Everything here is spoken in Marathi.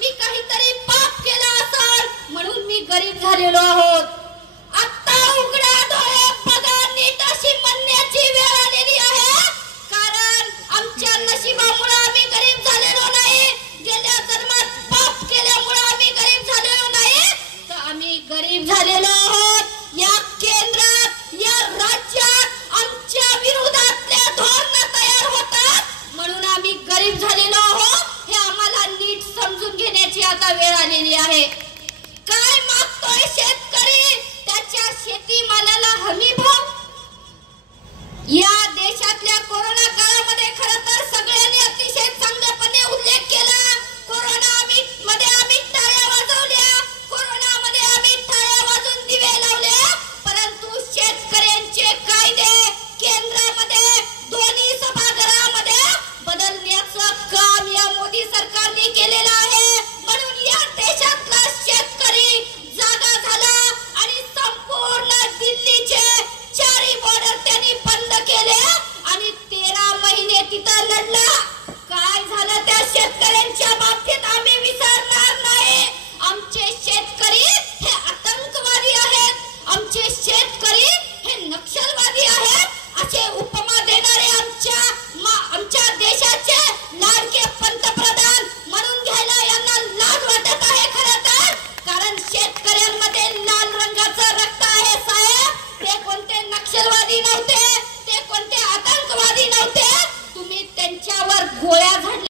मी काहीतरी पाप केला असेल म्हणून मी गरीब झालेलो आहोत. आता उघड्या डोळे बघा, नीट अशी म्हणण्याची वेळ आलेली आहे. कारण आमच्या नशिबामुळे आम्ही गरीब झालेलो नाही, गेल्या जन्मात पाप केल्यामुळे आम्ही गरीब झालेलो नाही, तर आम्ही गरीब झालेलो आहोत. या केंद्रात, या राज्यात आमच्या विरोधातले धोरण तयार होतात म्हणून आम्ही गरीब झालेलो आहोत. हे आम्हाला नीट समजून घेण्याची आता वेळ आलेली आहे. काय मागतोय शेतकरी? त्याच्या शेतीमालाला हमी भाव. या देशातल्या कोरोना काळामध्ये खरं तर सगळ्यांनी अतिशय चांगल्यापणे उल्लेख केला. मध्ये आम्ही टाळ्या वाजवल्या, कोरोनामध्ये आम्ही टाळ्या वाजवून दिवे लावले, परंतु शेतकऱ्यांचे कायदे केंद्रामध्ये दोन्ही सभागृहामध्ये बदलण्याचं काम या मोदी सरकारने केलेलं आहे. म्हणून या देशातला शेतकरी जागा झाला आणि संपूर्ण दिल्लीचे चारी बॉर्डर त्यांनी बंद केले आणि 13 महिने तिथं लढला. काय झालं त्या शेतकऱ्यांच्या बाबतीत आम्ही विसरणार नाही. आमचे शेतकरी हे आतंकवादी आहेत, आमचे शेतकरी हे नक्षल